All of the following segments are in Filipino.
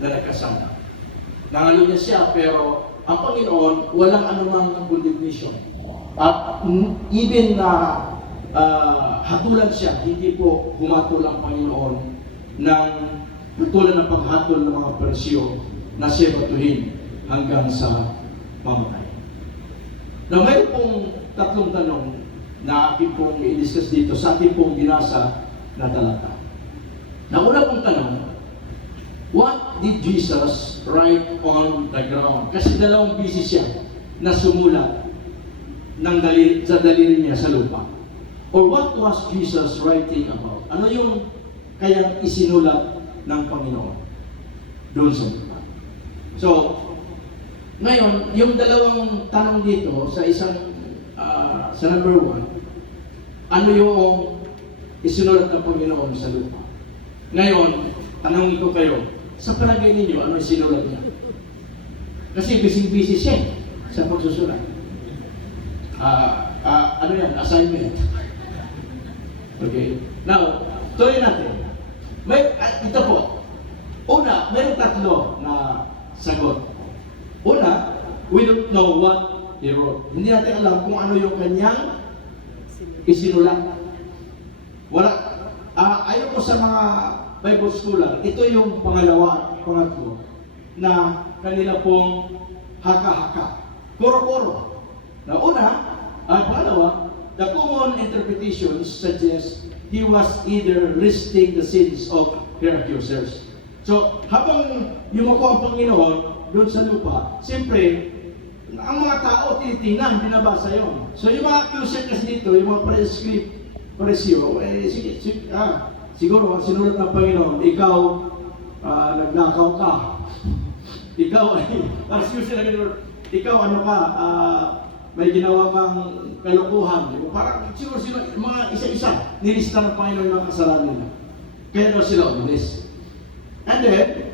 na nagkasala. Nangalo niya siya, pero ang Panginoon, walang anumang condemnation. At even na hatulan siya, hindi po humatol ang Panginoon ng hatulan ng paghatol ng mga Persyo na siya batuhin hanggang sa mamatay. Now, mayroon pong tatlong tanong na aking pong i-discuss dito sa ating pong binasa na talata. Na una pong tanong, what did Jesus write on the ground? Kasi dalawang bisis siya na sumulat sa daliri niya sa lupa. Or what was Jesus writing about? Ano yung kayang isinulat ng Panginoon doon sa lupa? So, ngayon, yung dalawang tanong dito sa sa number 1, ano yung isinulat ng Panginoon sa lupa? Ngayon, tanongin ko kayo, sa palagay ninyo, ano yung sinulat niya? Kasi busy-busy siya sa pagsusulat. Ano yan? Assignment. Okay. Now, tuloy natin. Ito po. Una, mayroong tatlo na sagot. Una, we don't know what he wrote. Hindi natin alam kung ano yung kanyang isinulat. Wala. Ayon ko sa mga Bible scholar, ito yung pangatlo, na kanila pong haka-haka. Koro-koro. Na una, pangalawa, the common interpretations suggest he was either listing the sins of their accusers. So, habang yumako ang Panginoon doon sa lupa, siyempre, ang mga tao tinitingnan, binabasa yun. So, yung mga accuser kasi dito, yung mga paresyo, siguro, ang sinulat ng Panginoon, ikaw, nagnakaw ka. Ikaw ay, ikaw ano ka, may ginawa kang kalukuhan. Parang siguro mga isa-isa, nilista ng Panginoon ng kasalanan nila. Kaya daw sila umalis. And then,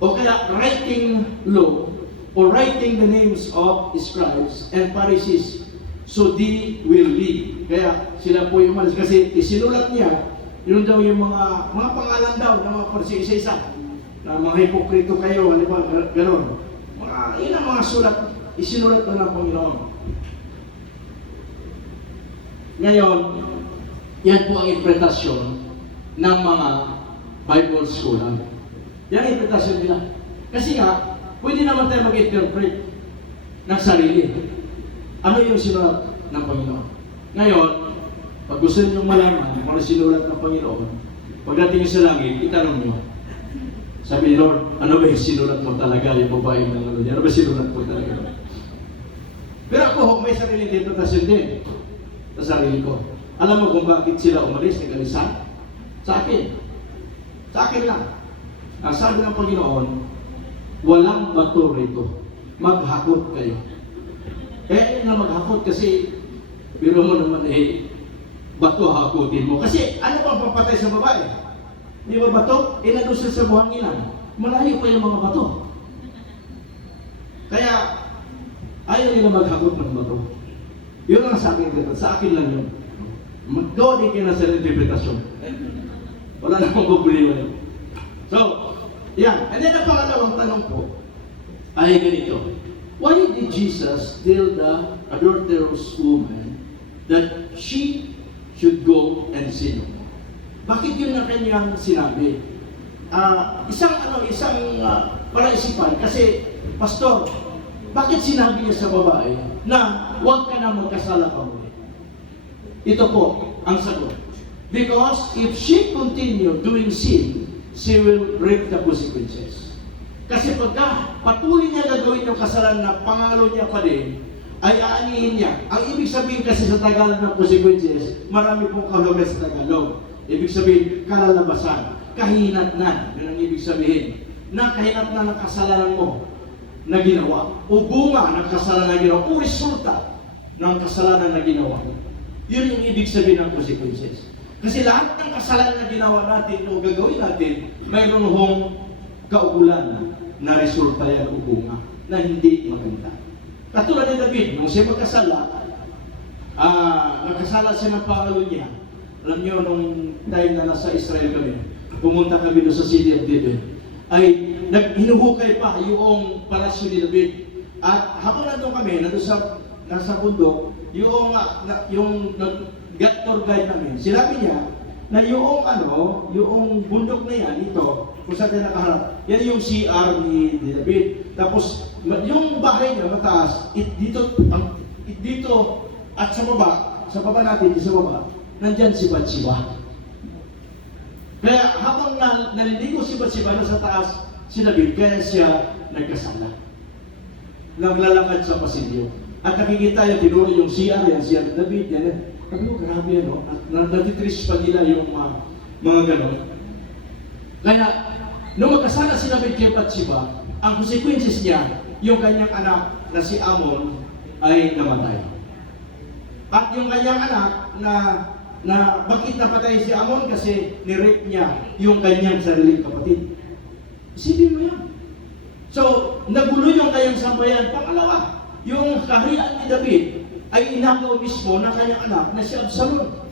o kaya writing law, or writing the names of scribes and Pharisees, so they will live. Kaya sila po yung umalis. Kasi isinulat niya, yun daw yung mga pangalan daw ng mga Pariseo, isa-isa. Na mga hipokrito kayo, ano ba, gano'n. Yun ang mga sulat, isinulat na ng Panginoon. Ngayon, yan po ang interpretasyon ng mga Bible scholar. Yan ang interpretasyon nila. Kasi nga, pwede naman tayo mag-interpret ng sarili. Ano yung sinulat ng Panginoon? Ngayon, pag gusto niyo malaman kung ano sinulat ng Panginoon, pagdating sa langit, itanong niyo. Sabi ni Lord, ano ba yung sinulat mo talaga? Yung babae ng ano niya, ano ba sinulat mo talaga? Pero ako, may sariling interpretasyon din sa sarili ko. Alam mo kung bakit sila umalis, nag-alisan? Sa akin. Sa akin lang. Ang sabi ng Panginoon, walang bato rito. Maghakot kayo. Na maghakot kasi, biro mo naman bato hakutin mo. Kasi ano pang papatay sa babae? Di ba bato? Nandun sa buhanginan. Malayo pa yung mga bato. Kaya, ayaw nila maghakot ng bato. Yun ang sa akin, sa akin lang yun. Magdodi kayo na sa interpretasyon. Wala namang bubuliwan. So, yan. And then ang pangalawang tanong po ay ganito. Why did Jesus tell the adulterous woman that she should go and sin? Bakit yun ang kanyang sinabi? Isang palaisipan kasi, Pastor, bakit sinabi niya sa babae na huwag ka na magkasala pa muli? Ito po ang sagot. Because if she continue doing sin, she will reap the consequences. Kasi pagka patuloy niya gagawin yung kasalanan na pangalo niya pa din, ay aanihin niya. Ang ibig sabihin kasi sa Tagalog ng consequences, marami pong kahulugan sa Tagalog. Ibig sabihin, kalalabasan, kahinatnan. Yun ang ibig sabihin. Na kahinatnan ng kasalanan mo na ginawa. O bunga ng kasalanan na ginawa. O resulta ng kasalanan na ginawa. Yun yung ibig sabihin ng consequences. Kasi lahat ng kasalanan na ginawa natin o gagawin natin, mayroon hong kaugulan na resulta yan o bunga na hindi maganda. Katulad ni David, nung siya magkasala, nagkasala siya ng pangalo niya. Alam niyo, nung time na nasa Israel kami, pumunta kami doon sa City of David. ay hinuhukay pa yung palasyo ni David. At habang nandun kami, nasa bundok, yung tour guide namin, sinabi niya na yung bundok na yan, ito, kung saan tayo nakaharap, yan yung CR ni David. Tapos, yung bahay niya mataas, dito at sa baba natin, sa baba, nandyan si Bathsheba. Kaya habang naliligo si Bathsheba sa taas, si David, kaya siya nagkasala. Naglalakad sa pasilyo. At nakikita yung tinuro yung CR ni David, yan. Sabi ko, grabe ano, natitris pa nila yung mga ganon. Kaya, nung magkasala si David kay Bathsheba, ang consequences niya, yung kanyang anak na si Amnon ay namatay. At yung kanyang anak na bakit napatay si Amnon? Kasi nirape niya yung kanyang sariling kapatid. Isipin mo yan. So, nagulo yung kanyang sambayan. Pangalawa, yung kaharian ni David ay inagaw mismo ng kanyang anak na si Absalom.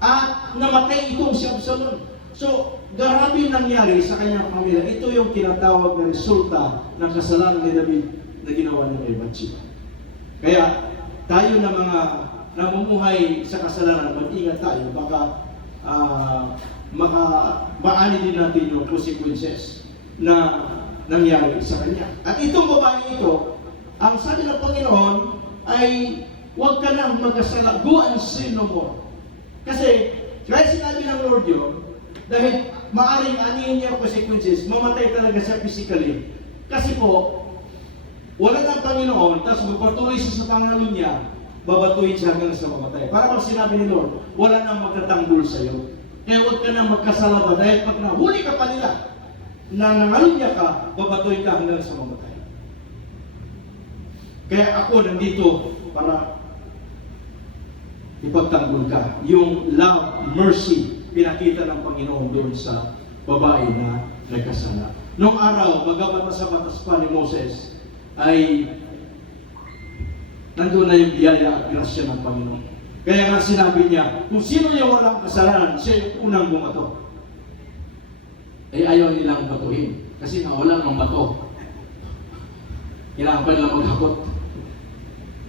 At namatay itong si Absalom. So, grabe nangyari sa kanyang pamilya. Ito yung tinatawag na resulta ng kasalanan ni David na ginawa niya kay Bathsheba. Kaya, tayo na mga namumuhay sa kasalanan, mag-ingat tayo, baka maani din natin yung consequences na nangyari sa kanya. At itong babae ito, ang sabi ng Panginoon ay huwag ka nang magkasala, go and sin no more. Kasi, kaya sinabi ng Lord yun, dahil maaring anihin niya ang consequences, mamatay talaga siya physically. Kasi po, wala ng Panginoon, tapos magpatuloy siya sa pangalo niya, babatuhin siya hanggang sa mamatay. Para pag sinabi ni Lord, wala nang magtatanggol sa iyo. Kaya huwag ka nang magkasala ba, dahil pag nahuli ka pa nila, na nangalun niya ka, babatuhin ka hanggang sa mamatay. Kaya ako nandito para ipagtanggol ka. Yung love, mercy, pinakita ng Panginoon doon sa babae na nagkasala. Noong araw, magabatas sa batas pa ni Moses, ay nandun na yung biyaya at grasya ng Panginoon. Kaya nga sinabi niya, kung sino yung walang kasalanan, siya yung unang bumato. Eh ayaw nilang batuhin. Kasi wala ng bato. Kailangan pa nilang maghakot.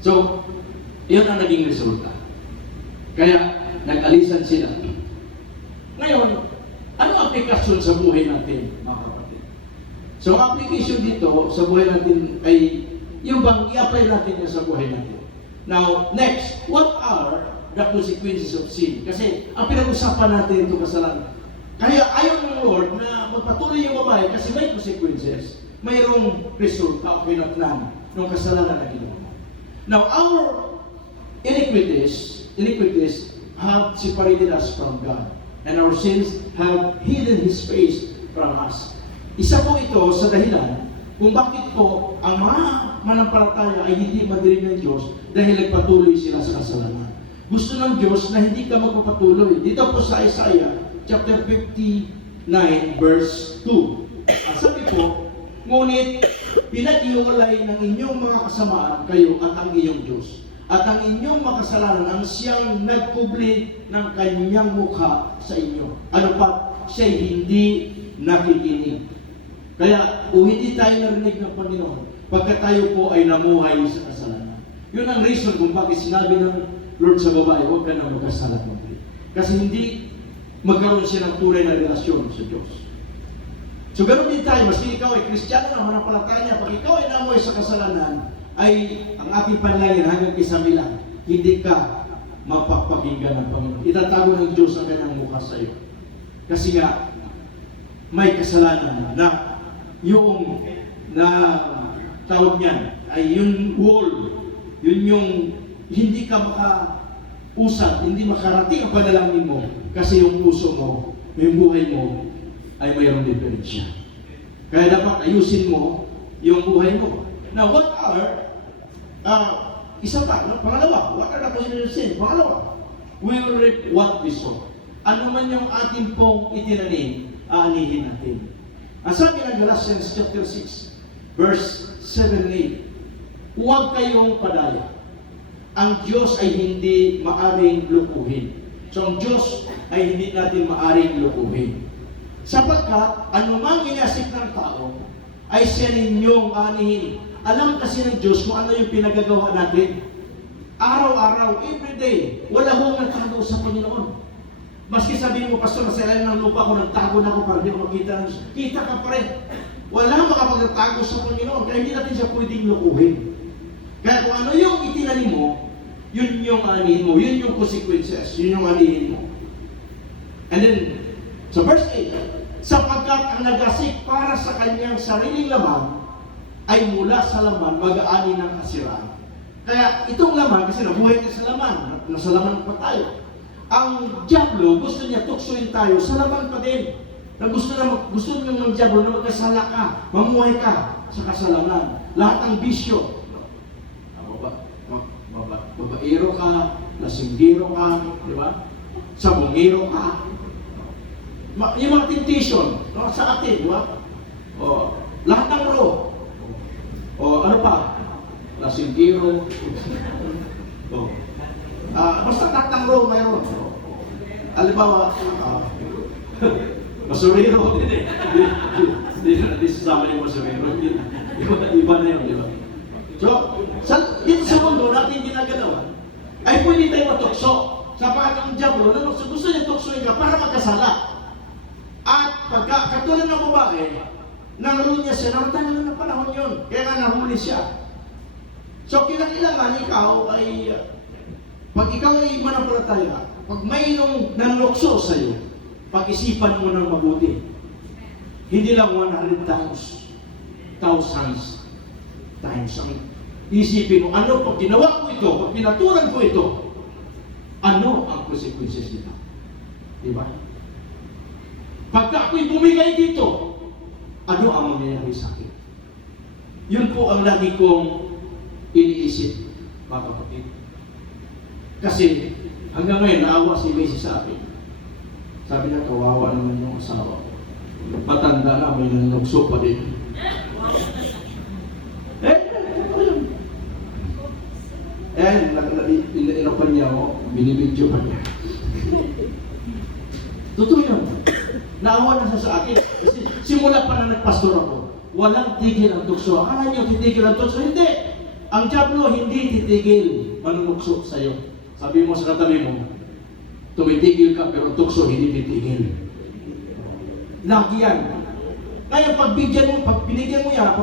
So, yun ang naging resulta. Kaya, nag-alisan sila. Ngayon, ano aplikasyon sa buhay natin, mga kapatid? So, application dito sa buhay natin ay yung bang i-apply natin yan sa buhay natin. Now, next, what are the consequences of sin? Kasi, ang pinag-usapan natin ito kasalanan. Kaya ayaw ng Lord na magpatuloy yung babae kasi may consequences. Mayroong resulta o pinatnan ng kasalanan na ginawa. Now, our iniquities have separated us from God. And our sins have hidden His face from us. Isa po ito sa dahilan kung bakit po ang mga manampalataya ay hindi madirig ng Diyos dahil nagpatuloy sila sa kasalanan. Gusto ng Diyos na hindi ka magpapatuloy. Dito po sa Isaiah chapter 59 verse 2. Ang sabi po, ngunit pinag-iwalay ng inyong mga kasamaan kayo at ang iyong Diyos. At ang inyong makasalanan ang siyang nagkubli ng kanyang mukha sa inyo. Ano pa? Siya'y hindi nakikinig. Kaya, kung hindi tayo narinig ng Panginoon, pagka tayo po ay namuhay sa kasalanan. Yun ang reason kung bakit sinabi ng Lord sa babae, huwag ka na magkasala ng Diyos. Kasi hindi magkaroon siya ng tunay na relasyon sa Diyos. So, ganoon din tayo, maski ikaw ay Kristiyano na manampalataya, pag ikaw ay namuhay sa kasalanan, ay ang ating panalangin hanggang kisami lang, hindi ka mapapakinggan ng Panginoon. Itatago ng Diyos ang kanyang mukha sa iyo. Kasi nga, may kasalanan na yung tawag niyan ay yung wall, yun yung hindi ka makausap, hindi makarating ang panalangin mo kasi yung puso mo, yung buhay mo ay mayroong diferensya. Kaya dapat ayusin mo yung buhay mo. Now, what are isa pa, pangalawa, what are the consequences of sin? Pangalawa, we will reap what we sow. Ano man yung ating pong itinanim, aanihin natin. Ang sabi ng Galatians chapter 6, verse 7 and 8, huwag kayong padaya. Ang Diyos ay hindi maaring lukuhin. So ang Diyos ay hindi natin maaring lukuhin. Sapagkat anumang inasik ng tao ay siya ninyong anihin. Alam kasi ng Diyos kung ano yung pinagagawa natin. Araw-araw, everyday, wala hong nagtago sa Panginoon. Maski sabihin mo, Pastor, nasa ilalim ng lupa ko, nagtago na ako para hindi ko makita ng Diyos. Kita ka pa rin. Wala makapagtago sa Panginoon, kaya hindi natin siya pwedeng lukuhin. Kaya kung ano yung itinanim mo, yun yung anihin mo, yun yung consequences, yun yung anihin mo. And then, sa verse 8, sapagkat ang nagasik para sa kanyang sariling laman ay mula sa laman mag-aani ng kasiraan. Kaya itong laman, kasi nabuhay ka sa laman, nasa laman pa tayo. Ang Diablo, gusto niya tuksoin tayo sa laman pa din. Na gusto ng Diablo na magkasala ka, mamuhay ka sa kasalanan. Lahat ng bisyo. Babaero ka, lasinggero ka, di ba? Sabongero ka. Yung mga temptation, no, sa atin, di ba? O, lahat ng ro. O, ano pa? Lasinggero. O. Basta lahat ng ro mayroon. Halimbawa, masurero. Hindi sasama yung masurero. Iba na yun, di ba? So, dito sa mundo natin ginagalawan, ay pwede tayo matukso. Sapagkat ang Diablo, gusto niya tuksoin ka para magkasala. At katulad ng babae, naroon niya siya, naroon na panahon yun. Kaya nga nahuli siya. So, kailangan ikaw ay, pag ikaw ay manampalataya, pag mayroong nanlukso sa iyo, pag-isipan mo ng mabuti. Hindi lang 100 times, thousands times ang isipin mo, ano pag ginawa ko ito, pag pinaturan ko ito, ano ang consequences nito? Diba? Pagka ako'y bumigay dito, ano ang mangyayari sa akin? Yun po ang lagi kong iniisip, mga kapatid. Kasi hanggang ngayon, naawa si Macy sa akin. Sabi niya, kawawa naman yung asawa ko. Matanda na, may nanlukso pa din. Inapan niya ako, binibidyo pa niya. Totoo yun. Naawa na siya sa akin. Kasi simula pa na nagpastor ako, walang tigil ang tukso. Akala niyo titigil ang tukso? Hindi. Ang Diablo hindi titigil manunukso sa iyo. Sabi mo sa katabi mo, tumitigil ka pero tukso hindi titigil. Lagi yan. Kaya pagbigyan mo yan,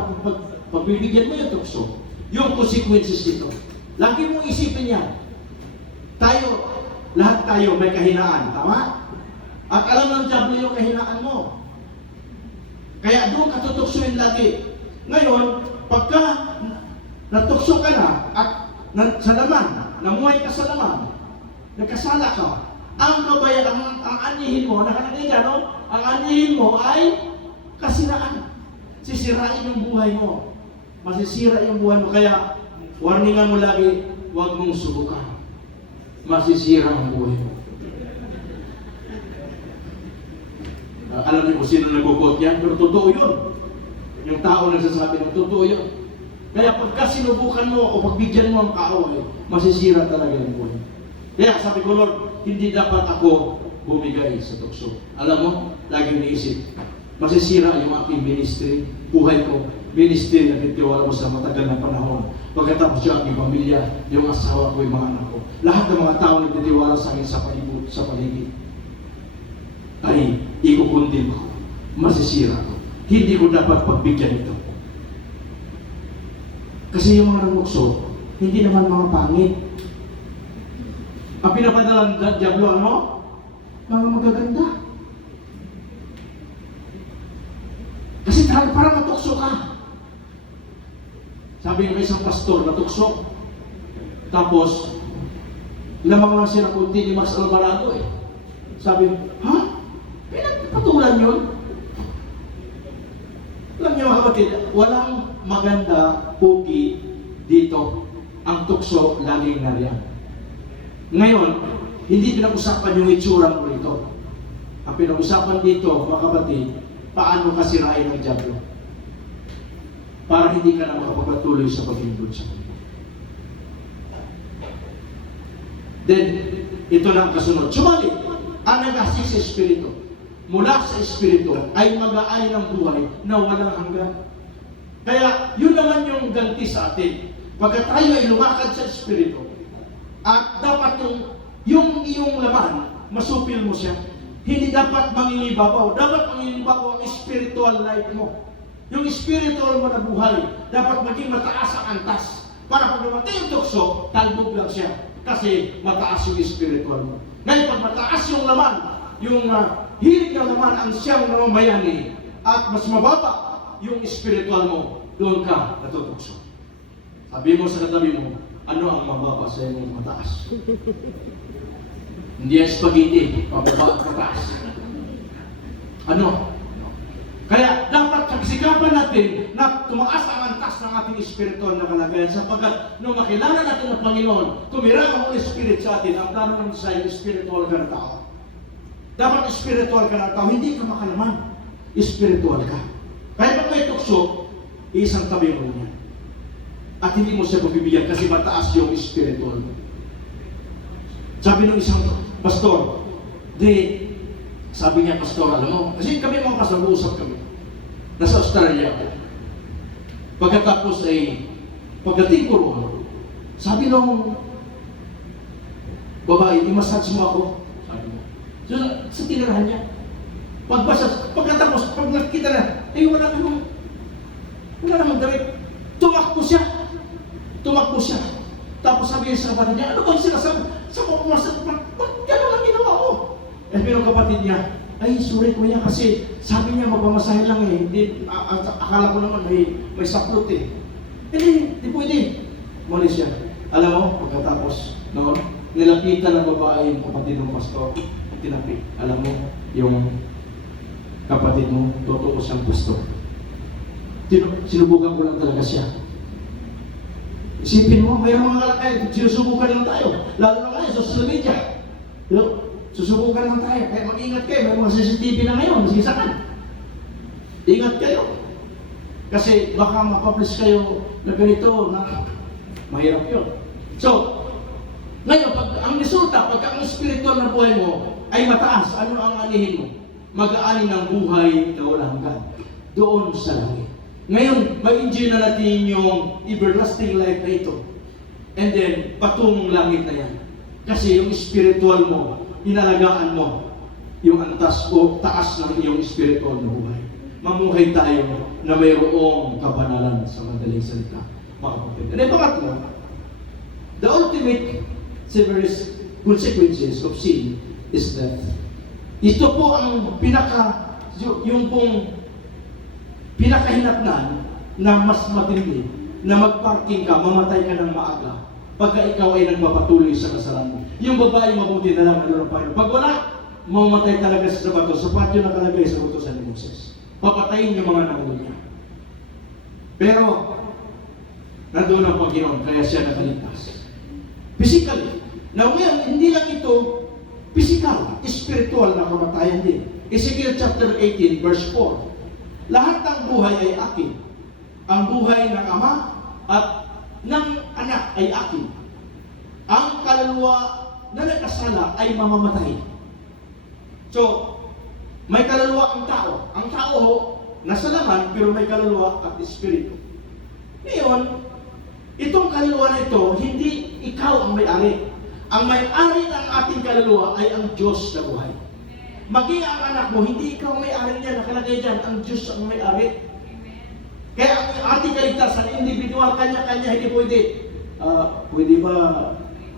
pagbibigyan mo yung tukso, yung consequences nito. Lagi mong isipin yan. Lahat tayo may kahinaan, tama? At alam ng Diablo yung kahinaan mo. Kaya doon ka tutuksoin lagi. Ngayon, pagka natukso ka na at sa laman, namuhay ka sa laman, nagkasala ka, ang anihin mo, nakalagay ka, no? Ang anihin mo ay kasiraan. Sisirain yung buhay mo. Masisira yung buhay mo. Kaya, warningan mo lagi, huwag mong subukan. Masisira ang buhay mo. Alam niyo kung sino nag-quote yan, pero totoo yun. Yung tao nagsasabi ng totoo yun. Kaya pagka sinubukan mo o pagbigyan mo ang kaaway, masisira talaga ang buhay. Kaya sabi ko, Lord, hindi dapat ako bumigay sa tukso. Alam mo, laging naisip, masisira yung aking ministry, buhay ko, ministry na titiwala mo sa matagal na panahon. Pagkatapos yung aking pamilya, yung asawa ko, yung mga anak ko, lahat ng mga tao na titiwala sa akin sa paligid, ay ikukundin ko, masisira ko. Hindi ko dapat pagbigyan ito. Kasi yung mga nanukso, hindi naman mga pangit. Ang pinapadalang Diablo, ano? Mga magaganda. Kasi parang natukso ka. Sabi ng isang pastor, natukso. Tapos, lamang lang siya ng kunti ni Max Alvarado eh. Sabi, ha? Pinagpatulan yun? Alam niyo mga kapatid, walang maganda pugi dito. Ang tukso laging nariyan. Ngayon, hindi pinag-usapan yung itsura mo rito. Ang pinag-usapan dito, mga kapatid, paano kasirain ng Diablo? Para hindi ka na makapagpatuloy sa paglingkod sa Panginoon. Then, ito na ang kasunod. Sumalit, ang nagasik sa Espiritu. mula sa Espiritu ay mag-aay ng buhay na walang hanggan. Kaya yun naman yung ganti sa atin. Pagka tayo ay lumakad sa Espiritu, at dapat yung iyong laman, masupil mo siya. Hindi dapat mangingibabaw. Dapat mangingibabaw ang spiritual life mo. Yung spiritual mo na buhay, dapat maging mataas ang antas. Para pag dumating yung tukso, talbog lang siya. Kasi mataas yung spiritual mo. Ngayon, pag mataas yung laman, yung hilig na laman ang siyang namamayani, at mas mababa yung spiritual mo, doon ka natutukso. Sabi mo sa katabi mo, ano ang mababa sa iyong mataas? Hindi ang spaghetti, pababa at mataas. Ano? Kaya dapat pagsikapan natin na tumaas ang antas ng ating spiritual na kalagayan sapagkat nung makilala natin ang Panginoon, tumira ang Holy Spirit sa atin, ang plano ng Diyos, spiritual ka na tao. Dapat spiritual ka na tao, hindi ka makalaman. Spiritual ka. Kaya pag may tukso, isang tabi mo niya. At hindi mo siya pagbibigyan kasi mataas yung spiritual mo. Sabi ng isang pastor, sabi niya, pastor, alam mo, kasi kami mga pastor, uusap kami. Nasa Australia ako. Pagkatapos ay, pagdating ko roon, sabi nung babae, i-massage mo ako. Sabi mo. So, sa tinirahan niya. Pagkatapos, pag nakita na, wala namang damit. Tumakbo siya. Tapos sabi niya sa kapatid niya, ano ba yung sinasabi? Sa pumasok, gano'n ang ginawa ko. Eh, pero kapatid niya, ay, sorry kuya, kasi sabi niya magpamasahe lang eh. Hindi, akala ko naman may saplot eh. Di pwede. Muli siya. Alam mo, pagkatapos noon, nilapitan ng babae yung kapatid ng pastor. Tinapik. Alam mo, yung kapatid mo, totoo siyang pastor. Sinubukan ko lang talaga siya. Isipin mo, may mga kalakay, sinusubukan lang tayo. Lalo na kayo, social media. Susubukan lang tayo. Kaya mag-ingat kayo. May mga CCTV na ngayon, sisakan. Ingat kayo. Kasi baka mapublish kayo na ganito na mahirap yun. So, ngayon, pag ang resulta, pagka ang spiritual na buhay mo ay mataas, ano ang anihin mo? Mag-aani ng buhay na walang hanggan. Doon sa langit. Ngayon, mag-enjoy na natin yung everlasting life na ito. And then, patungong langit na yan. Kasi yung spiritual mo, inalagaan mo yung antas o taas ng iyong spiritual na buhay. Mamuhay tayo na mayroong kabanalan sa madaling salita. Mga kapatid. And then, pangatlo, the ultimate severe consequences of sin is death. Ito po ang yung pong pinakahinatnan na mas matindi na magparking ka, mamatay ka ng maaga pagka ikaw ay nagpapatuloy sa kasalanan. Yung babae mabuti na lang ano ng Panginoon. Pag wala, mamatay talaga sa bato. Sapat yun nakalagay sa utusan ni Moses. Papatayin yung mga nangulo niya. Pero, nandun ang Panginoon, kaya siya nakaligtas. Physically. Now ngayon, hindi lang ito physical, spiritual na kamatayan din. Ezekiel chapter 18, verse 4. Lahat ng buhay ay akin. Ang buhay ng ama at ng anak ay akin. Ang kaluluwa na nagkasala ay mamamatay. So, may kaluluwa ang tao. Ang tao nasa laman, pero may kaluluwa at espiritu. Ngayon, itong kaluluwa na ito, hindi ikaw ang may-ari. Ang may-ari ng ating kaluluwa ay ang Diyos na buhay. Maging ang anak mo, hindi ikaw may-ari niya, nakalagay dyan, ang Diyos ang may-ari. Kaya ang ating kaligtasan, individual, kanya-kanya, hindi pwede. Pwede ba,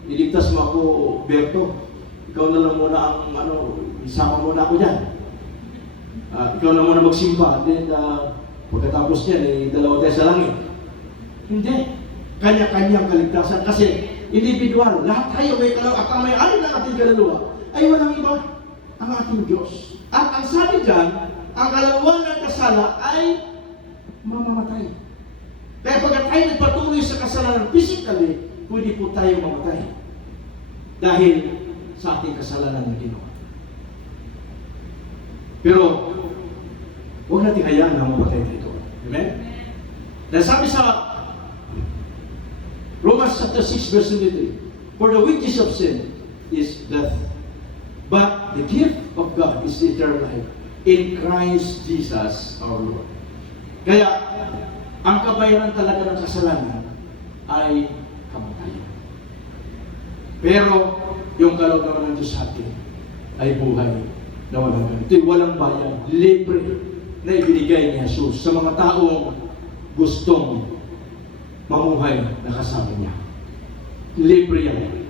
iligtas mo ako, Berto? Ikaw na lang muna ang, isama muna ako dyan. Ikaw na muna magsimba, then pagkatapos niyan, dalawa tayo sa langit. Hindi. Kanya-kanyang kaligtasan. Kasi, individual, lahat tayo may kaluluwa, at ang may-ari ng ating kaluluwa, ay walang iba. Ang ating Diyos. At ang sabi dyan, ang kaluluwa ng kasala ay mamamatay. Kaya pag tayo nagpatuloy sa kasalanan physically, pwede po tayo mamatay. Dahil sa ating kasalanan na ginawa. Pero, huwag natin hayaan na mamatay dito. Amen? Dahil sabi sa Romans chapter 6 verse 23, for the wages of sin is death. But the gift of God is eternal life in Christ Jesus our Lord. Kaya, ang kabayaran talaga ng kasalanan ay kamatayan. Pero, yung kalooban ng Diyos sa atin ay buhay na walang ganito. Ito'y walang bayan, libre na ibinigay ni Jesus sa mga taong gustong mamuhay na kasama niya. Libre yan.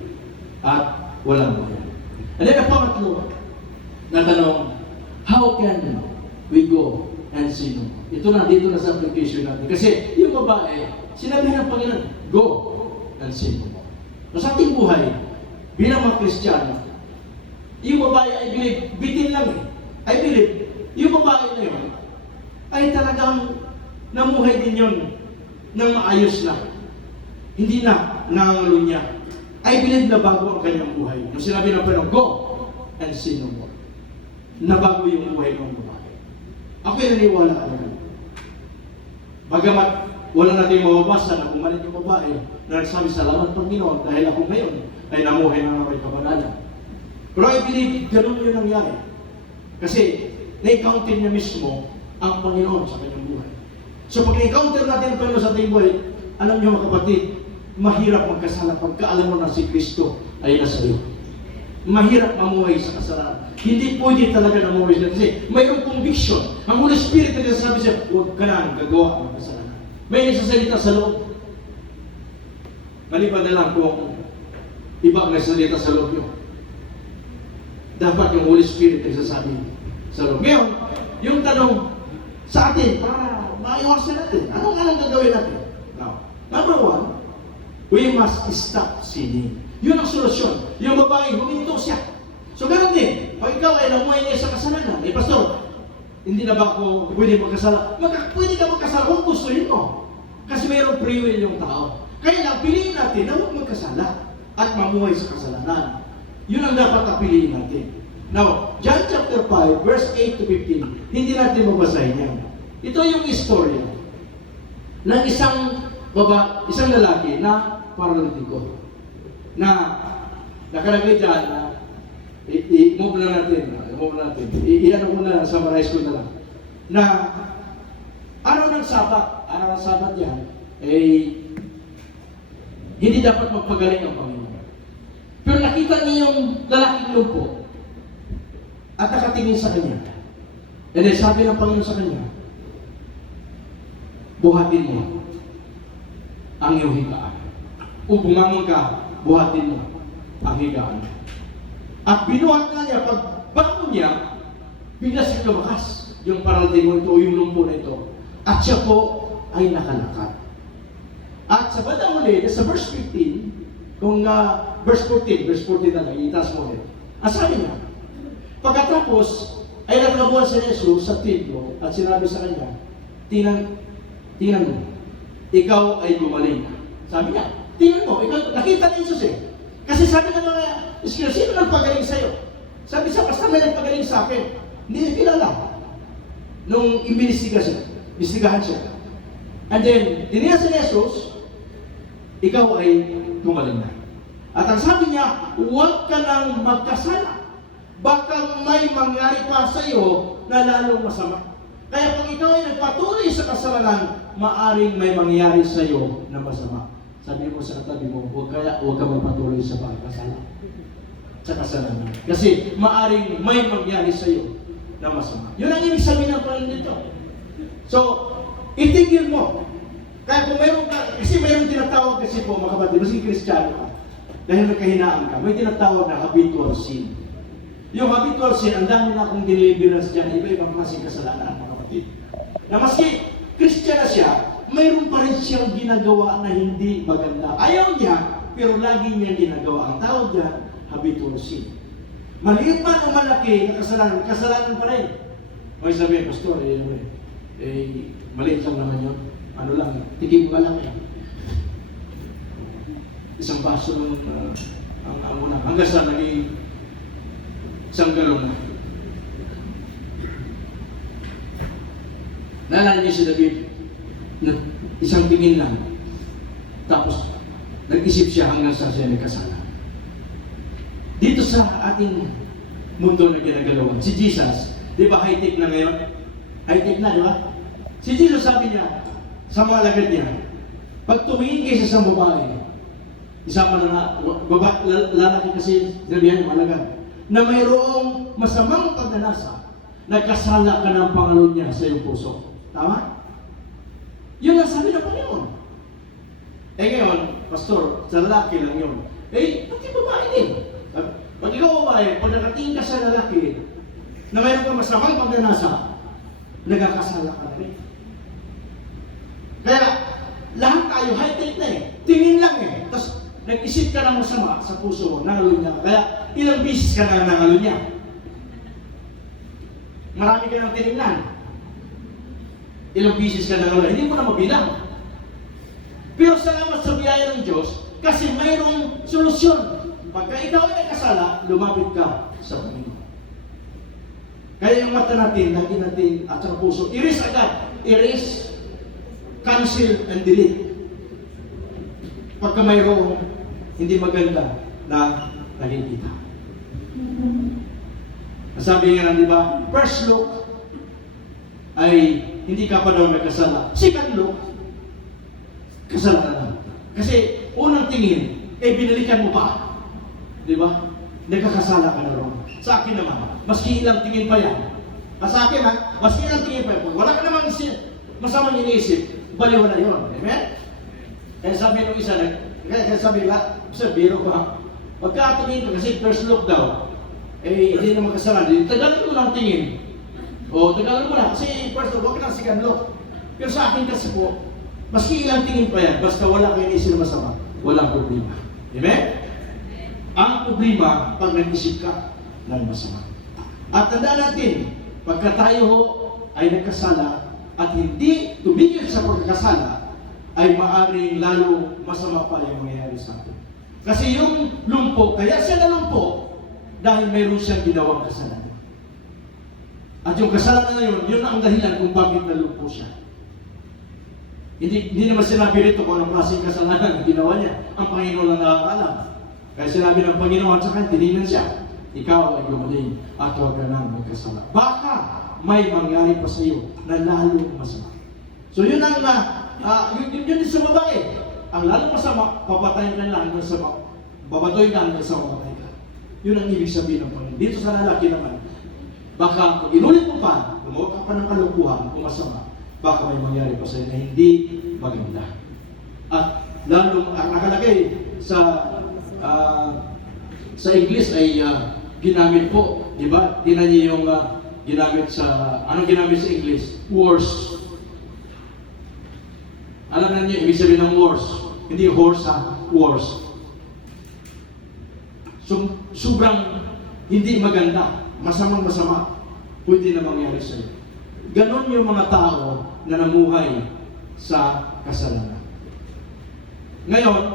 At walang bayan. And then ang pangatlo, na tanong, how can we go and see no more? Ito na, dito na sa application natin. Kasi yung babae, sinabi ng Panginoon, go and see no more. So, sa ating buhay, bilang mga Kristiyano, yung babae, I believe, bitin lang eh. I believe, yung babae na yun, ay talagang namuhay din yun ng maayos na. Hindi na nangangalo niya. I believe na bago ang kanyang buhay. Nung sinabi ng Panginoon, go and sin no more. Nabago yung buhay ng babae. Ako'y naniwala ko na. Bagamat wala natin mababasa na pumalit yung babae na nagsabi, salamat Panginoon dahil ako ngayon ay namuhay na may kabanalan. Pero I believe ganun yung nangyari. Kasi na-encounter niya mismo ang Panginoon sa kanyang buhay. So pag na-encounter natin ang Panginoon sa ating buhay, alam niyo mga kapatid, mahirap magkasala pagka alam mo na si Kristo ay nasa iyo. Mahirap mamuhay sa kasalanan. Hindi pwede talaga namuhay siya kasi mayroong conviction. Ang Holy Spirit na nagsasabi siya, huwag ka na gagawa ng kasalanan. May nagsasalita sa loob. Maliban na lang kung iba ang nagsasalita sa loob yun. Dapat yung Holy Spirit nagsasabi sa loob. Ngayon, yung tanong sa atin, para maiwasan natin, anong gagawin natin? Now, number one, we must stop sinning. Yun ang solusyon. Yung babae, huminto siya. So, ganoon din. Pag ikaw ay namuhay niya sa kasalanan, pastor, hindi na ba ako pwede magkasala? Pwede ka magkasala kung gustuhin mo. Kasi mayroong free will yung tao. Kaya lang, piliin natin na huwag magkasala at mamuhay sa kasalanan. Yun ang dapat piliin natin. Now, John chapter 5, verse 8 to 15, hindi natin mabasahin yan. Ito yung istorya ng isang lalaki na paralitiko na nakalagay dyan na i-move na natin. I-ano ko na, summarize ko na lang. Na araw ng Sabat yan, hindi dapat magpagaling ang Panginoon. Pero nakita niya yung lalaking lumpo at nakatingin sa kanya. And then sabi ng Panginoon sa kanya, buhatin mo ang iyong higaan. O bumangon ka, buhatin mo ang higaan. At binuhat na niya, pag bangon niya, bigla siya lumakas yung paralitiko ito, yung lumpo na ito. At siya po ay nakalakad. At sa bandang huli, sa verse 15, kung verse 14 na lang, itaas mo ulit. Ang sabi niya, pagkatapos ay nagkabuhan si Jesus sa templo at sinabi sa kanya, tingnan mo, ikaw ay gumaling. Sabi niya, tingnan mo, ikaw, nakita ni Jesus eh. Kasi sabi ng mga iskila, sino nagpagaling sa'yo? Sabi siya, basta may nagpagaling sa akin. Hindi niya kilala. Nung imbestigahan siya. And then, tinignan si Jesus, ikaw ay gumaling na. At ang sabi niya, huwag ka nang magkasala. Baka may mangyari pa sa iyo na lalong masama. Kaya kung ikaw ay nagpatuloy sa kasalanan, maaring may mangyari sa iyo na masama. Sabi mo sa katabi mo, huwag ka magpatuloy sa pagkasala. Sa kasalanan. Kasi maaring may mangyari sa iyo na masama. Yun ang ibig sabihin ng Panginoon dito. So, itigil mo. Kaya kung mayroon ka, kasi mayroon tinatawag kasi po mga kapatid, maski Kristiyano ka, dahil nagkahinaan ka, may tinatawag na habitual sin. Yung habitual sin, ang dami na akong deliverance dyan, iba-ibang klaseng kasalanan mga kapatid. Na maski Kristiyano siya, mayroon pa rin siyang ginagawa na hindi maganda. Ayaw niya, pero lagi niya ginagawa. Ang tawag dyan, habitual sin. Maliit man o malaki na kasalanan pa rin. May sabihin, Pastor, maliit lang naman yun. Ano lang, tigim ka lang eh. Isang baso ng ang una. Hanggang sa naging isang galon na. Naalala niyo si David na isang tingin lang. Tapos, nag-isip siya hanggang sa siya nagkasala. Dito sa ating mundo na ginagalawan, si Jesus, Di ba high-tech na ngayon? High-tech na, di ba? Si Jesus sabi niya, sa mga alagad niya, pag tumingin kayo sa isang babae, isang lalaki kasi, sabihan niya alagad, na mayroong masamang pagnanasa, nagkasala ka ng Panginoon niya sa iyong puso. Tama? Yun ang sabi ng Panginoon. Eh ngayon, Pastor, sa lalaki lang yun. Eh, pati babae din. Pag ikaw babae, pag nakatingin ka sa lalaki, na mayroon kang masamang pagnanasa, nagkakasala ka na rin. Kaya, lahat tayo high-tech na eh. Tingin lang eh. Tapos, nag-isip ka ng masama sa puso mo, nangalunya ka. Kaya, ilang bisis ka na nangalunya. Marami ka nang tinignan. Ilang bisis ka nangalunya. Hindi mo na mabilang. Pero salamat sa biyaya ng Diyos, kasi mayroong solusyon. Pagka ikaw ay nagkasala, lumapit ka sa Panginoon. Kaya yung mata natin, lagi natin at sa puso, erase agad. Erase, cancel, and delete. Pagka mayroong hindi maganda na nakikita. Sabi nga, di ba, first look ay hindi ka pa daw nagkasala. Second look, kasalanan. Kasi unang tingin, binalikan mo pa. Di ba? Nagkakasala ka na ron. Sa akin naman, maski ilang tingin pa yan. Sa akin maski ilang tingin pa yan. Wala ka namang masamang iniisip, baliw na yun. Amen? Kaya sabi nung isa, kaya sabi nga, biro ka. Pagkatingin ka, kasi first look daw, hindi naman kasalanan. Tagalin mo lang tingin. Tagalin mo lang. Kasi first look, huwag ka lang second look. Pero sa akin kasi po, maski ilang tingin pa yan, basta wala kayo iniisip na masama, walang problema. Amen? Ang problema, pag nag-isip ka ng masama. At tandaan natin, pagka tayo ay nagkasala at hindi tumigil sa pagkakasala, ay maaring lalo masama pa yung mangyayari sa atin. Kasi yung lumpo, kaya siya nalumpo, dahil mayroon siyang ginawang kasalanan. At yung kasalanan na yun ang dahilan kung bakit nalumpo siya. Hindi naman sinabi rito kung anong klaseng kasalanan ang ginawa niya. Ang Panginoon lang nakakalam. Kaya sinabi ng Panginoon sa kanya, tinignan siya. Ikaw ay gumaling at huwag ka nang magkasala. Baka may mangyari pa sa iyo na lalong masama. So yun ang yun sa babae. Ang lalong masama, papatayin ka lang hanggang sa babatoy ka hanggang sa mamatay ka. Yun ang ibig sabihin ng Panginoon. Dito sa lalaki naman, baka pag inulit mo pa, gumawa ka pa ng kalukuhan o masama, baka may mangyari pa sa iyo na hindi maganda. At lalong ang nakalagay sa English ay ginamit po, di ba? Tingnan niyo yung ginamit sa, anong ginamit sa English? Worse. Alam na niyo, ibig sabihin ng worse. Hindi horse worse. So, sobrang hindi maganda, masamang masama, pwede na mangyari sa iyo. Ganon yung mga tao na namuhay sa kasalanan. Ngayon,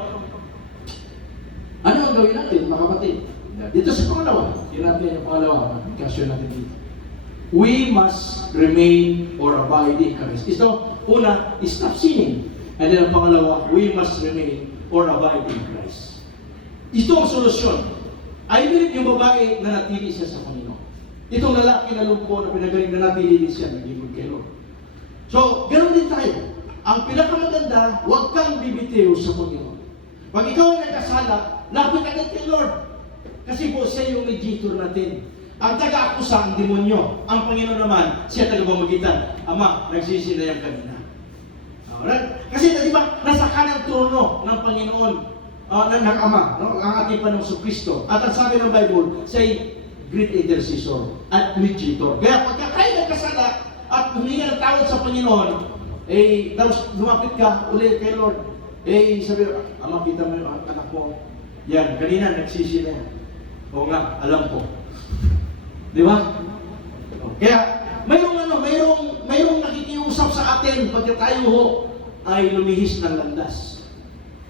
ano ang gawin natin, mga kapatid? Dito sa pangalawa, yun natin yung pangalawa, kasyon natin dito. We must remain or abide in Christ. Ito, una, stop sinning. And then ang pangalawa, we must remain or abide in Christ. Ito ang solusyon. I believe yung babae na natili siya sa Panginoon. Itong lalaki na lumpo na pinagaling na natili din siya, naging kay Lord. So, ganoon din tayo. Ang pinakamaganda, huwag kang bibitiw sa Panginoon. Pag ikaw ay nagkasala, lapit agad kay Lord. Kasi po, siya yung mediator natin. Ang taga-akusa, ang demonyo. Ang Panginoon naman, siya taga-pamagitan. Ama, nagsisi na yan kanina. Kasi, di ba, nasa kanang trono ng Panginoon, ng Ama, no? Ang ating Panginoong Kristo. At ang sabi ng Bible, siya ay great intercessor at mediator. Kaya pagka kayo nagkasala at humingi ng tawad sa Panginoon, tapos lumapit ka ulit kay Lord, sabi, Ama, kita mo yung anak mo. Yan, kanina nagsisi na yan. Oo nga, alam ko. Di ba? Kaya, mayroong nakikiusap sa atin pagka tayo ay lumihis ng landas.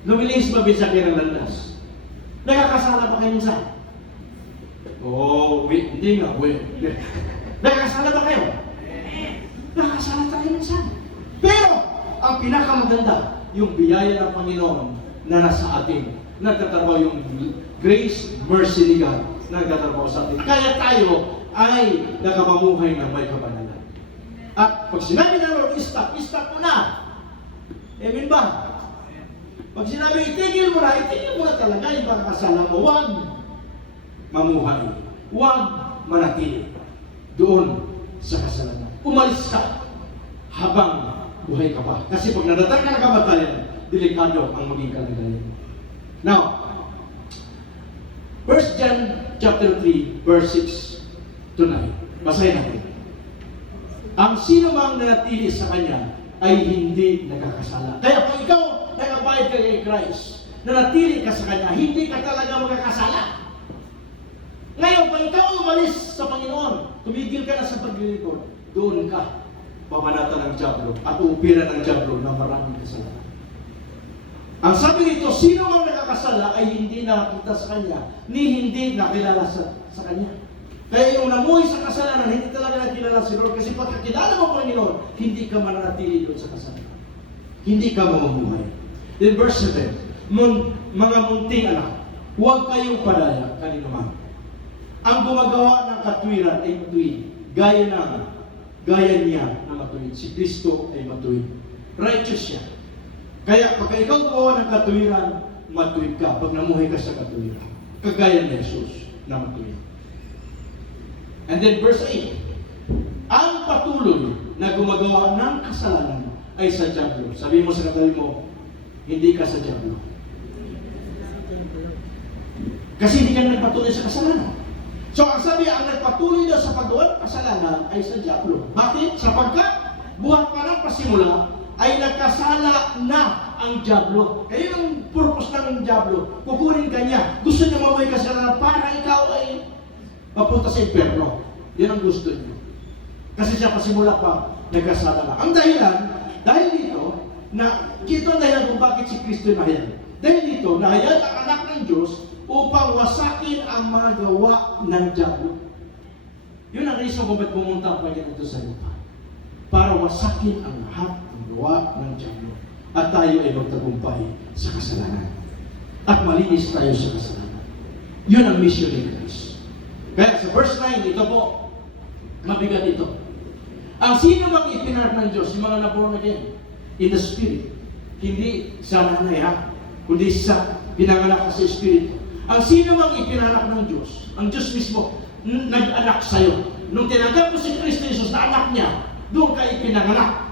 Lumihis ba bisa kayo ng landas? Nagkakasala pa kayo minsan? Hindi nga, nagkakasala ba kayo? Nagkakasala tayo minsan. Pero, ang pinakamaganda, yung biyaya ng Panginoon na nasa atin. Nagtatrabaho yung grace, mercy ni God, nagtatrabaho sa atin. Kaya tayo ay nakapamuhay ng may kabanalan. At pag sinabi ng Lord, stop mo na. Amen ba? Pag sinabi, itigil mo na talaga yung pagkakasala mo. Huwag mamuhay. Huwag manatili doon sa kasalanan. Umalis ka habang buhay ka pa. Kasi pag nadatang ka ng kamatayan, delikado ang maging kalagayan. Now, 1 John chapter 3, verse 6 to 9. Basahin natin. Ang sino mang nanatili sa Kanya ay hindi nagkakasala. Kaya kung ikaw nag-abide ka kay Christ, nanatili ka sa Kanya, hindi ka talaga magkakasala. Ngayon, kung ikaw umalis sa Panginoon, tumigil ka na sa paglilingkod, doon ka pamanatan ng dyablo at uupira ng dyablo ng maraming kasalanan. Ang sabi nito, sino mang nakakasala ay hindi nakakita sa Kanya, ni hindi nakilala sa Kanya. Kaya yung namuhay sa kasalanan, hindi talaga nakilala si Lord. Kasi pagkakilala mo Panginoon, hindi ka mananatili doon sa kasalanan. Hindi ka mamumuhay. Then verse 7, mga munting anak, huwag kayong padaya kanino man. Ang gumagawa ng katwiran ay matuwid. Gaya niya na matuwid. Si Kristo ay matuwid. Righteous siya. Kaya pag ikaw gumawa ng katwiran, matuwid ka pag namuhay ka sa katwiran. Kagaya ni Jesus na matuwid. And then verse 8, ang patuloy na gumagawa ng kasalanan ay sa dyablo. Sabi mo sa katabi mo, hindi ka sa dyablo. Kasi hindi ka nagpatuloy sa kasalanan. So ang sabi, ang nagpatuloy daw sa paggawa ng kasalanan ay sa dyablo. Bakit? Sapagkat buhat pa ng pasimula ay nagkasala na ang dyablo. Kaya yung purpose ng dyablo, kukunin ka niya. Gusto niya mamuhay kasalanan para ikaw ay papunta sa impyerno. Yan ang gusto niya. Kasi siya pasimula pa, nagkasala na. Ang dahilan, dahil dito, na ito ang dahilan kung bakit si Kristo nahayag. Dahil dito, nahayag ang anak ng Diyos upang wasakin ang mga gawa ng dyablo. Yun ang reason kung ba't pumunta pa niya ito sa lupa. Para wasakin ang lahat ng gawa ng dyablo. At tayo ay magtagumpay sa kasalanan. At malinis tayo sa kasalanan. Yun ang mission ni Christ. Kaya sa verse 9, ito po, mabigat ito. Ang sino mang ipinarap ng Diyos, yung mga naborn again, in the Spirit, hindi sa nanay ha, kundi sa pinanganak sa Espiritu. Ang sino mang ipinarap ng Diyos, ang Diyos mismo, nag-anak sa'yo. Nung tinanggap mo si Kristo Jesus na anak niya, doon ka ipinanganak,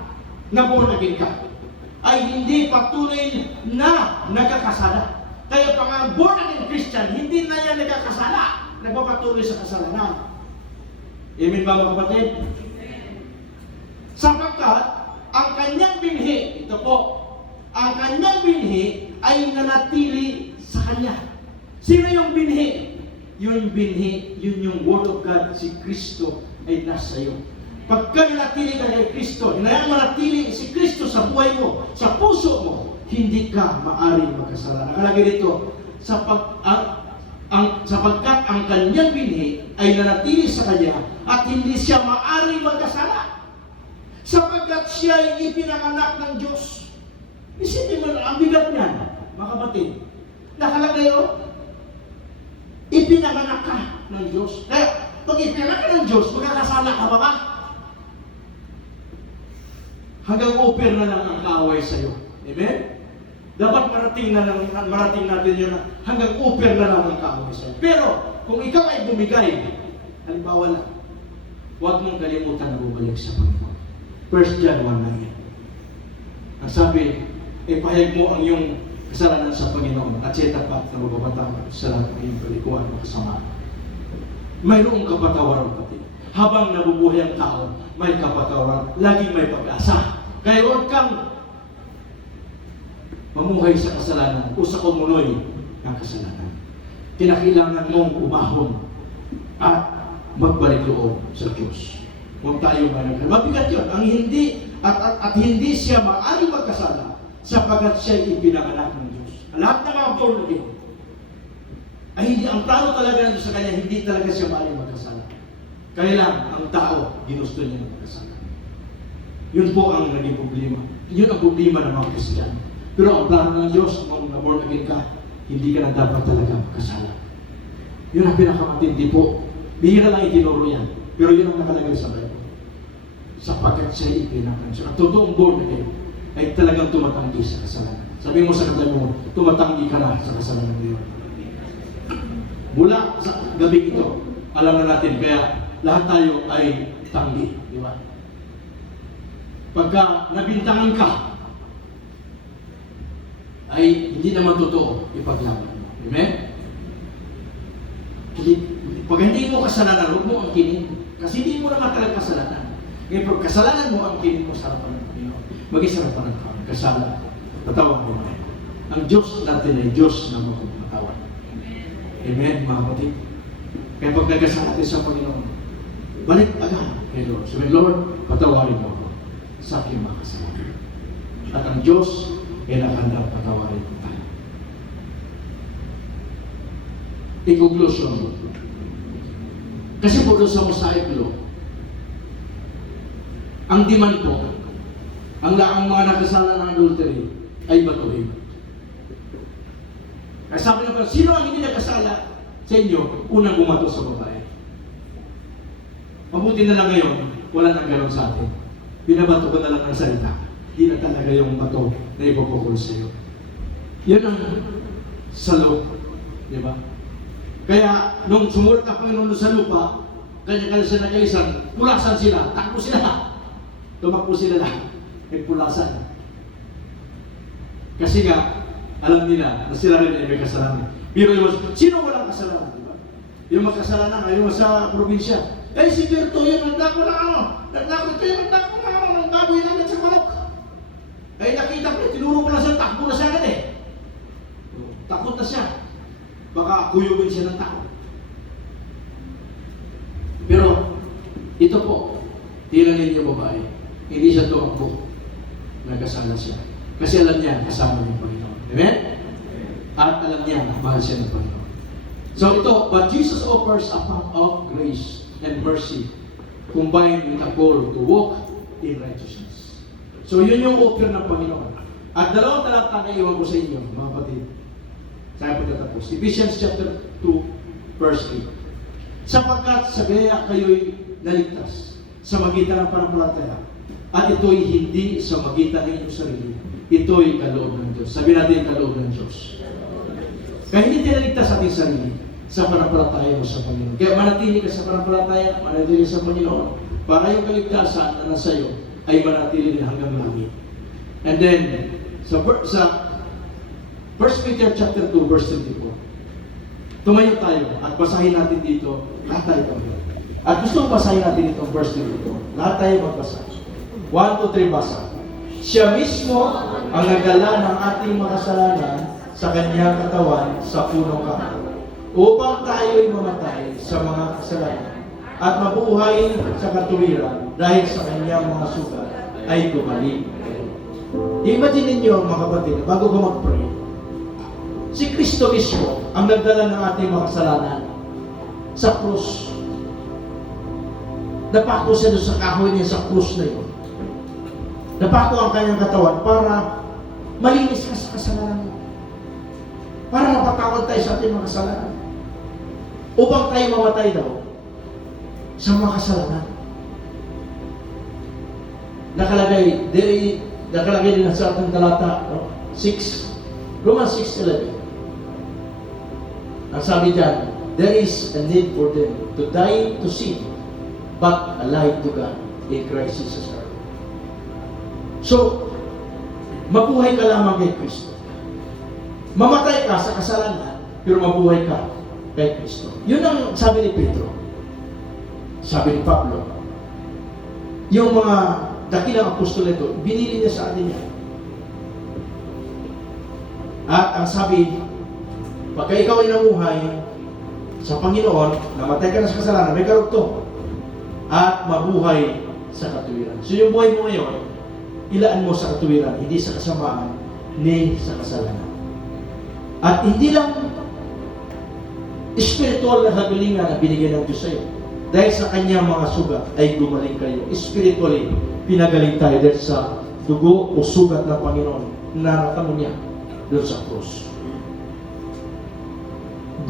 naborn again ka, ay hindi patuloy na nagkakasala. Kaya pang ang born again Christian, hindi na yan nagkakasala. Nagpapatuloy sa kasalanan. Amen ba mga kapatid? Sapagkat ang kanyang binhi, ito po, ang kanyang binhi ay nanatili sa kanya. Sino yung binhi? Yung binhi, yun yung Word of God, si Kristo ay nasa iyo. Pagka nanatili ka kay Kristo, hinayang manatili si Kristo sa buhay mo, sa puso mo, hindi ka maaaring magkasala. Nakalagay dito, sapagkat ang kanyang binhi ay nanatili sa kanya at hindi siya maaaring magkasala. Sapagkat siya ay ipinanganak ng Diyos. Isipin mo, ang bigat niyan, mga kapatid. Nakalagay ipinanganak ka ng Diyos. Kaya, pag ipinanganak ka ng Diyos, magkakasala ka ba? Hanggang open na lang ang kaaway sa'yo. Amen? Dapat marating natin yun na hanggang open na lang ang kaaway sa'yo. Pero, kung ikaw ay bumigay, halimbawa lang, huwag mong kalimutan na bumalik sa Panginoon. 1 John 1:9. Ang sabi, pahayag mo ang iyong kasalanan sa Panginoon at siya tapat na magpapatawad sa lahat ng iyong kalikuan na kasama. Mayroong kapatawaran, kapatid. Habang nabubuhay ang tao, may kapatawaran. Laging may pag-asa. Kaya huwag kang mamuhay sa kasalanan o sa kumunoy ng kasalanan. Kinakailangan mong umahon at magbalik loob sa Diyos. Huwag tayo managay. Mabigat yun. Ang hindi at hindi siya maaaring magkasala sapagkat siya ipinanganak ng Diyos. Lahat ng mga born again ay hindi, ang plano talaga ng Diyos sa kanya, hindi talaga siya maaaring magkasala. Kaya lang, ang tao, ginusto niya magkasala. Yun po ang naging problema. Yun ang problema ng mga Kristiyan. Pero ang plano ng Diyos, kung na-born again ka, hindi ka na dapat talaga magkasala. Yun ang pinakamatindi po. Bihira lang itinuro yan. Pero yun ang nakalagay sa Bible. Sapagkat siya ipinakansya. At totoong born again ay talagang tumatanggi sa kasalanan. Sabi mo sa katabi mo, tumatanggi ka na sa kasalanan ngayon. Mula sa gabi ito, alam na natin, kaya lahat tayo ay tanggi. Di ba? Pagka nabintangan ka, ay hindi naman totoo ipaglaban mo. Amen? Pag hindi mo kasalanan, huwag mo angkinin. Kasi hindi mo naman talaga kasalanan. Ngayon, pag kasalanan mo, angkinin mo sa harapan ng Panginoon. Mag-isa harapan ng Panginoon. Kasalanan. Patawad mo na. Ang Diyos natin ay Diyos na magpapatawad. Amen, mga kapatid. Kaya pag nagkasala natin sa Panginoon, balik agad kay Lord. Sabi, Lord, patawarin mo ako sa aking mga kasalanan. At ang Diyos ay nakandang patawarin mo tayo. I-conclusion mo. Kasi po doon sa Mosaic Law, ang demand po, ang mga nakasala ng adultery ay batuhin. Kaya sabi ng Panginoon, sino ang hindi nagkasala sa inyo, unang bumato sa babae? Mabuti na lang ngayon, wala nang gano'n sa atin. Binabato ko na lang ng salita. Hindi na talaga yung bato na ipapukul sa iyo. Yan ang salo. Di ba? Kaya, nung sumulat na Panginoon sa lupa, kanya-kanya siya nagkalisan, pulasan sila, takbo sila. Tumakbo sila lang, may pulasan. Kasi nga, alam nila na sila rin ay may kasalanan. Pero yung, sino walang kasalanan? Diba? Yung magkasalanan, ayaw sa probinsya. Eh, si Berto, yung nagdako na ano? Nagdako na ano? Nang baboy namin sa manok. Eh, nakita ko, tinuro ko na siya, takbo na siya agad eh. Takot na siya. Baka kuyubin siya ng tao. Pero, ito po, tira ninyo babae. Hindi siya tumakbo. Nagkasala siya. Kasi alam niya, kasama niya Panginoon. Amen? At alam niya, mahal siya ng Panginoon. So ito, but Jesus offers a path of grace and mercy combined with a call to walk in righteousness. So yun yung offer ng Panginoon. At dalawang talata na iwan ko sa inyo, mga kapatid. Saan pagkatapos? Ephesians chapter 2, verse 8. Sapagkat sa gaya kayo'y naligtas sa magitan ng panampalataya. At ito'y hindi sa magitan ng inyong sarili. Ito'y kaloob ng Diyos. Sabi natin kaloob ng Diyos. Kaya hindi tinaligtas sa ating sarili sa panampalataya mo sa Panginoon. Kaya manatili ka sa panampalataya, manatili ka sa Panginoon, para yung kaligtasan na nasa iyo ay manatili rin hanggang langit. And then, sa 1 Peter chapter 2, verse 24. Tumayo tayo at basahin natin dito, lahat tayo tumayo. At gusto kong basahin natin ito, verse 24. Lahat tayo magbasa. 1, 2, 3, basa. Siya mismo ang nagdala ng ating mga kasalanan sa kanyang katawan sa punong kahoy, upang tayo'y mamatay sa mga kasalanan at mabuhay sa katuwiran dahil sa kanyang mga sugat ay gumaling. Imagine ninyo mga kapatid, bago ko mag-pray, si Kristo mismo ang nagdala ng ating mga kasalanan sa krus. Napako siya doon sa kahoy niya sa krus na yun. Napako ang kanyang katawan para malinis ka sa kasalanan mo. Para mapatawad tayo sa ating mga kasalanan. Upang tayo mamatay daw sa mga kasalanan. Nakalagay din sa ating talata, no? 6, Romans 6:11. Ang sabi dyan, there is a need for them to die to sin, but alive to God in Christ Jesus our Lord. So, mabuhay ka lamang kay Kristo. Mamatay ka sa kasalanan, pero mabuhay ka kay Kristo. Yun ang sabi ni Pedro. Sabi ni Pablo. Yung mga dakilang apostol nito, binili niya sa atin yan. At ang sabi, pagka ikaw ay namuhay sa Panginoon, namatay ka na sa kasalanan, may karugtong. At mabuhay sa katuwiran. So yung buhay mo ngayon, ilaan mo sa katuwiran, hindi sa kasamaan, ni sa kasalanan. At hindi lang spiritual na kagalingan na binigyan ng Diyos sa iyo. Dahil sa kanyang mga sugat ay gumaling kayo. Spiritually, pinagaling tayo dahil sa dugo o sugat ng Panginoon na natamo niya doon sa krus.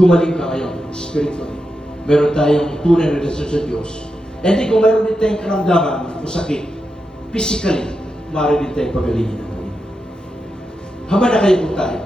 Gumaling ka ngayon, spiritually. Meron tayong tunay na relasyon sa Diyos And di kung mayroon din tayong karamdaman o sakit, physically, maaari din tayong pagalingin ng Panginoon. Hama na kayo po tayo.